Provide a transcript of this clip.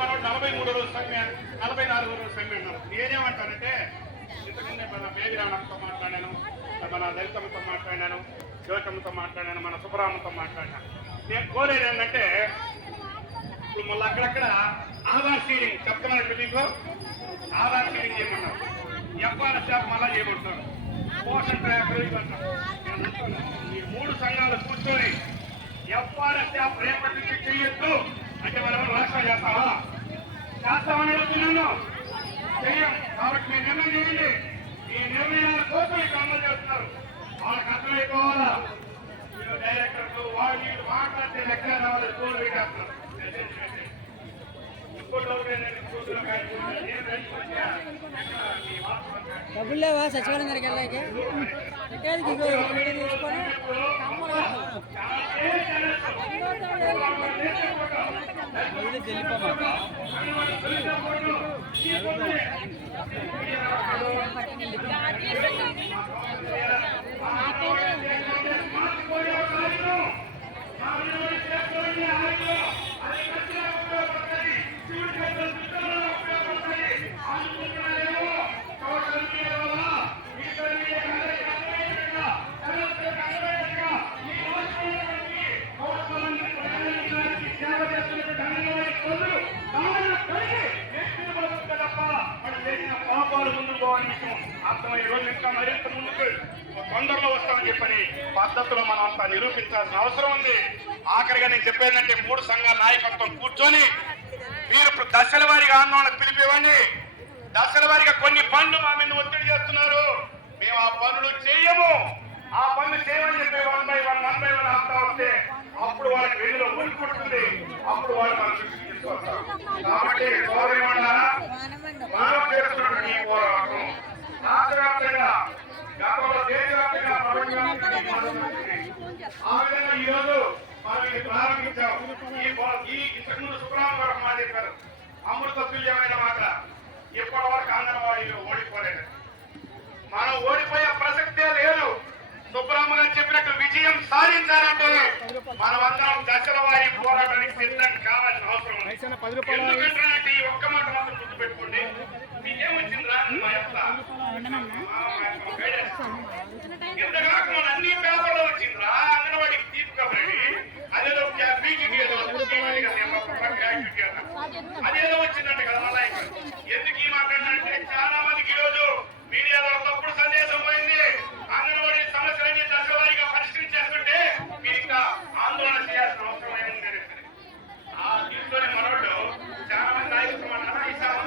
మనం 43 రోజు సమ్మె 44 రోజు సమ్మె అన్నాం. నేనేమంటానంటే ఇంతకుముందే మన బేబీ రాణంతో మాట్లాడాను, మన దళితమ్మతో మాట్లాడాను, జ్యోతమ్మతో మాట్లాడాను, మన సుబ్బరామతో మాట్లాడాను. నేను కోరేది ఏంటంటే ఇప్పుడు మళ్ళీ అక్కడక్కడ ఆధార్ సీడింగ్ చెప్తున్నాను. మీకు ఆధార్ సీడింగ్ చేయమన్నారు, ఎఫ్ఆర్ స్టాఫ్ మళ్ళా చేయబడుతున్నారు, పోషన్ ట్రాకర్ ఇవ్వంటారు. ఈ 3 సంఘాలు కూర్చొని ఎఫ్ఆర్ స్టాఫ్ రేపటి నుంచి చెయ్యొద్దు అంటే మనం రాష్ట్రం చేస్తామని చెప్తున్నాను. చెయ్యం. కాబట్టి మీరు నిర్ణయం చేయండి. ఈ నిర్ణయాల కోసం ఇక్కడ అమలు చేస్తున్నారు. వాళ్ళకి అర్థమైపోవాలా. మీరు డైరెక్టర్లు వాళ్ళు మాట్లాడితే లెక్క రావాలి. స్కూల్ పెట్టేస్తున్నారు. డబ్బులు లేవా సచివాలయం దగ్గరికి వెళ్ళాక తీసుకొని అర్థమయ్యే రోజు ఇంకా మరింత ముందుకు తొందరలో వస్తామని చెప్పని పద్ధతిలో మనం అంతా నిరూపించాల్సిన అవసరం ఉంది. ఆఖరిగా నేను చెప్పేదంటే 3 సంఘాల నాయకత్వం కూర్చొని మీరు దశల వారీగా ఆందోళన పిలిపివ్వండి. దశల వారీగా కొన్ని పనులు మా మీద ఒత్తిడి చేస్తున్నారు. మేము ఆ పనులు చేయము. ఆ పనులు చేయమని చెప్పి 1 by 1 ఆపుతా వస్తే అప్పుడు వాళ్ళకి వెన్నులో ఒడి పుడుతుంది. అప్పుడు వాళ్ళు మన దృష్టికి తీసుకొస్తారు. కాబట్టి మనం చేస్తున్నటువంటి ఈ పోరాటం రాష్ట్రవ్యాప్తంగా, గతంలో దేశవ్యాప్తంగా, ప్రపంచవ్యాప్తంగా ఆ విధంగా ఈ రోజు మనం ఇది ప్రారంభించాం. ఈ ఇంతకుముందు సుబ్రహ్మణ్యం గారు మాట చెప్పారు, అమృత తుల్యమైన మాట. ఇప్పటి వరకు అంగన్వాడీలు ఓడిపోలేదు. మనం ఓడిపోయే ప్రసక్తే లేదు. సుబ్రహ్మణ్యం గారు చెప్పినట్టు విజయం సాధించాలంటే మనమందరం దశల వారి పోరాటానికి సిద్ధం కావాల్సిన అవసరం ఉంది. ఎందుకంటే ఈ ఒక్క మాట మాత్రం గుర్తు పెట్టుకోండి. మీకేమొచ్చిందిరా మా యొక్క ఎంతగాక మన అన్ని పేపర్లో వచ్చిందిరా అంగన్వాడికి తీర్పు కాబట్టి అదేదో అదేదో వచ్చిందంటే కదా. మళ్ళీ ఎందుకు ఈ మాట్లాడినంటే చాలా మందికి ఈరోజు మీడియాలో తప్పుడు సందేశం పోయింది. అంగన్వాడీ సమస్యలన్నీ దశవారీగా పరిష్కరించేస్తుంటే మీరు ఇంకా ఆందోళన చేయాల్సిన అవసరం ఏముంది. ఆ దీంట్లోనే మనోళ్ళు చాలా మంది నాయకులు ఈసారి